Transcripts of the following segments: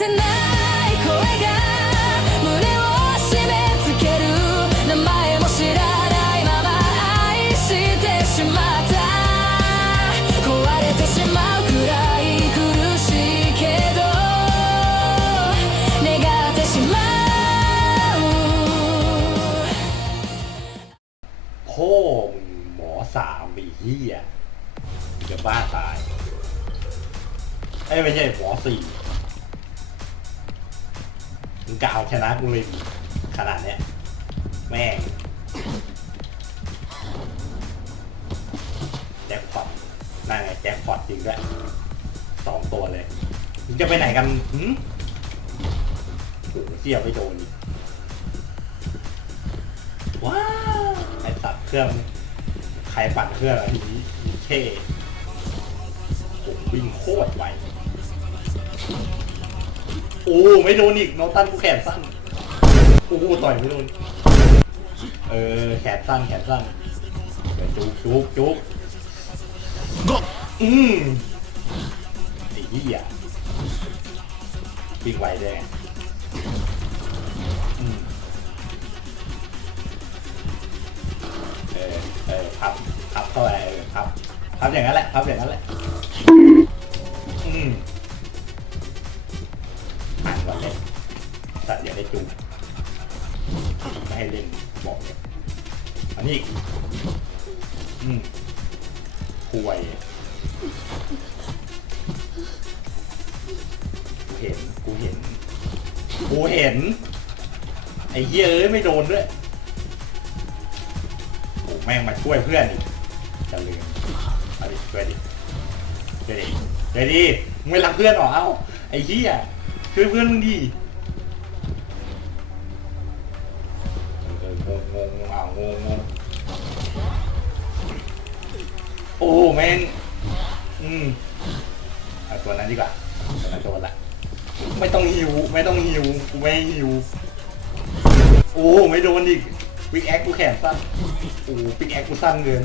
せない声が胸を締め付ける名前も知らないまま愛してしまった壊れてしまうくらい苦しいけど願ってしまう พ่อมึงหมอสามไอ้เหี้ยมึงจะบ้าตายไอ้ยไม่ใช่หมอสี่ มึงกล่าวชนะกูเลยขนาดเนี้ย แม่งแจ็คพอตนั่นไงแจ็คพอตจริงด้วยสองตัวเลยมึงจะไปไหนกันหืมโอ้โหเสียไปโดนอีกว้าวไอสัตว์เครื่องใครปั่นเครื่องอะทีนี้มีเท่ผมวิ่งโคตรไว โอ้ไม่โดนอีกโนตันกูแขนสั้นโอ้ต่อยไม่โดน เออแขนสั้นแขนสั้นเดี๋ยวจุกจุกจุกอืมไอ้เหี้ยวิ่งไวด้วยไงอืมเออเออพับพับเข้าไปเออพับพับอย่างนั้นแหละพับอย่างนั้นแหละ อันนี้อีกอืมคุยกูเห็น กูเห็น กูเห็น ไอ้เหี้ยเอ้ยไม่โดนด้วยโอ้แม่งมาช่วยเพื่อนอีกจะลืมเอาดิช่วยดิช่วยดิช่วยดิมึงไม่รักเพื่อนหรอเอ้าไอ้เหี้ยช่วยเพื่อนมึงดิเอองงงงงอ้างงงงโอ้ แม่งอืมเอาตัวนั้นดีกว่าตัวนั้นตัวละไม่ต้องหิว ไม่ต้องหิวกูไม่หิวโอ้ไม่โดนอีกวิกแอคกูแขนสั้นโอ้วิกแอคกูสั้นเกิน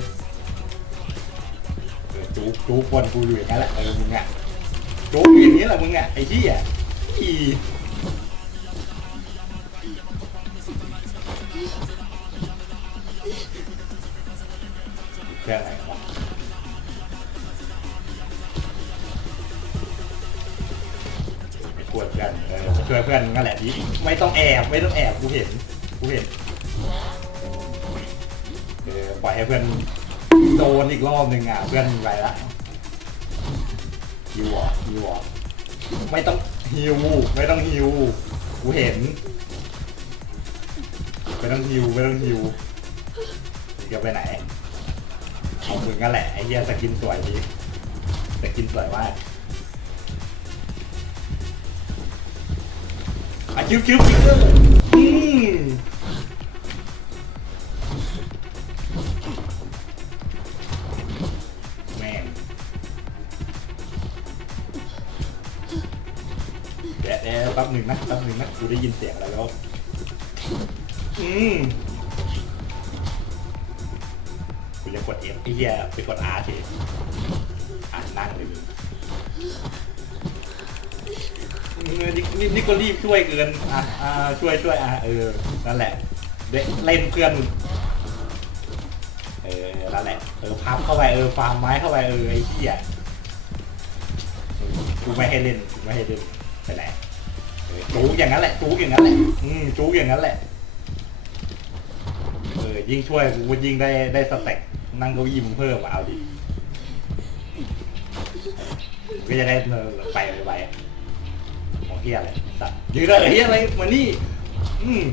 เออจูบจูบบอลกูอยู่อย่างนั้นแหละเออมึงอะจูบอยู่อย่างนี้แหละมึงอะไอ้ที่อะอีเครื่ไหน เพื่อนเอช่วยเพื่อนนั่นแหละดิไม่ต้องแอบไม่ต้องแอบกูเห็นกูเห็นเออปล่อยให้เพื่อนโดนอีกรอบหนึ่งอะเพื่อนไปละฮิวอะฮิวอะไม่ต้องฮิวไม่ต้องฮิวกูเห็นไม่ต้องฮิวไม่ต้องฮิวจะไปไหนเอามึงกันแหละไอ้เหี้ยสกินสวยดีสกินสวยมาก อะคิวคิวคิวอืมแม่งเดี๋ยวเดี๋ยวแป๊บหนึ่งนะแป๊บหนึ่งนะกูได้ยินเสียงอะไรแล้ว อืมกูจะกดเอฟไอ้เหี้ยไปกดอาร์ทีอ่านนั่งเลยมึง นี่นี่นี่ก็รีบช่วยเกินอะอ่าช่วยช่วยอะเออนั่นแหละเด็กเล่นเพื่อนมึงเออนั่นแหละเออพับเข้าไปเออฟาร์มไม้เข้าไปเออไอ้เหี้ยกูไม่ให้เล่นกูไม่ให้เล่นไปไหนเออจูกอย่างนั้นแหละจูกอย่างนั้นแหละอืมจูกอย่างนั้นแหละเออยิ่งช่วยกูยิ่งได้ได้สเต็กนั่งเก้าอี้มึงเพิ่มมาเอาดิก็จะได้เออไปไป ฮียอะไรสัตว์ยืนเลยเฮียอะไรมานี่อืม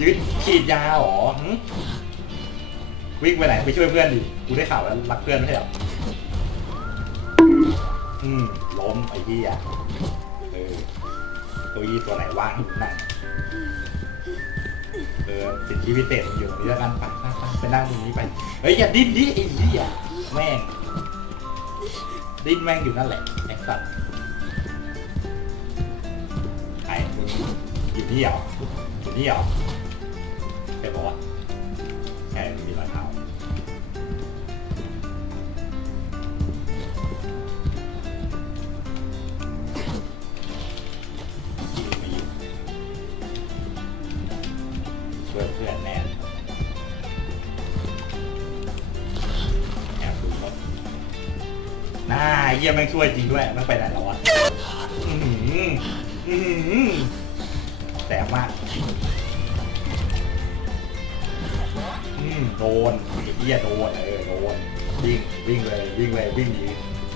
ยืนฉีดยาหรอหึวิ่งไปไหนไปช่วยเพื่อนดิกูได้ข่าวแล้วรักเพื่อนไม่ใช่หรออืมล้มไอ้ที่เออตัวยี่ตัวไหนว่างนั่งเออสิทธิพิเศษอยู่ตรงนี้แล้วกันไปไปไปไปนั่งตรงนี้ไปเฮ้ยอย่าดิ้นดิไอ้เหี้ยแม่งดิ้นแม่งอยู่นั่นแหละไอ้สัตว์ เดี่ยวเดี่ยวเคยบอกว่าแค่มีรอยเท้าเพื่อนแน่แอบดูรถน่าเยี่ยมแม่งช่วยจริงด้วยไม่ไปไหนแล้ววะ แสบมาก อืมโดนไอ้เหี้ยโดนเออโดนวิ่งวิ่งเลยวิ่งเลยวิ่งหนี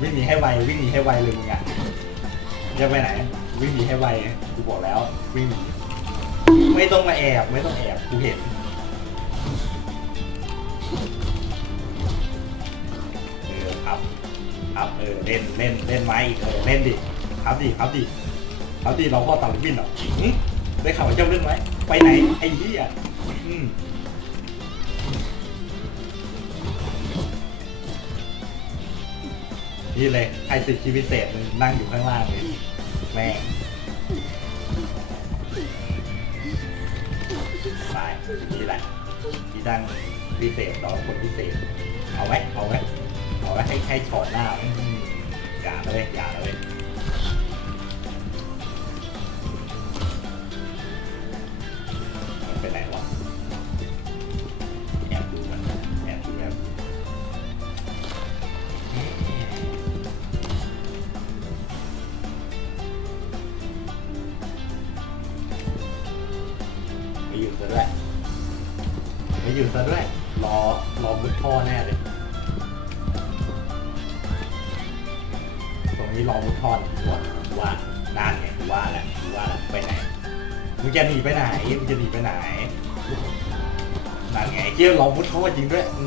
วิ่งหนีให้ไววิ่งหนีให้ไวเลยมึงอะจะไปไหน วิ่งหนีให้ไวกูบอกแล้ว วิ่งหนีไม่ต้องมาแอบไม่ต้องแอบกูเห็นเออครับ ครับเออเล่นเล่นเล่นไม้อีกเออเล่นดิครับดิครับดิครับดิเราพ่อตัดลิบบินเหรอ ได้ข่าวว่าเจ้าเล่นไหมไปไหนไอ้เหี้ยอืมนี่เลยใครสิทธิพิเศษมึงนั่งอยู่ข้างล่างเลยแม่งไปนี่แหละที่ดังพิเศษเราคนพิเศษ เอาไหมเอาไหมเอาไหมให้ให้ถอดหน้าอย่าเลยอย่าเลย อยู่ซะด้วย รอรอมุดท่อแน่เลยตรงนี้รอมุดท่อนกูว่ากูว่าด้านไงกูว่าแหละกูว่าแหละไปไหนมึงจะหนีไปไหนมึงจะหนีไปไหนนั่นไงเกี่ยวรอมุดท่อจริงด้วย อื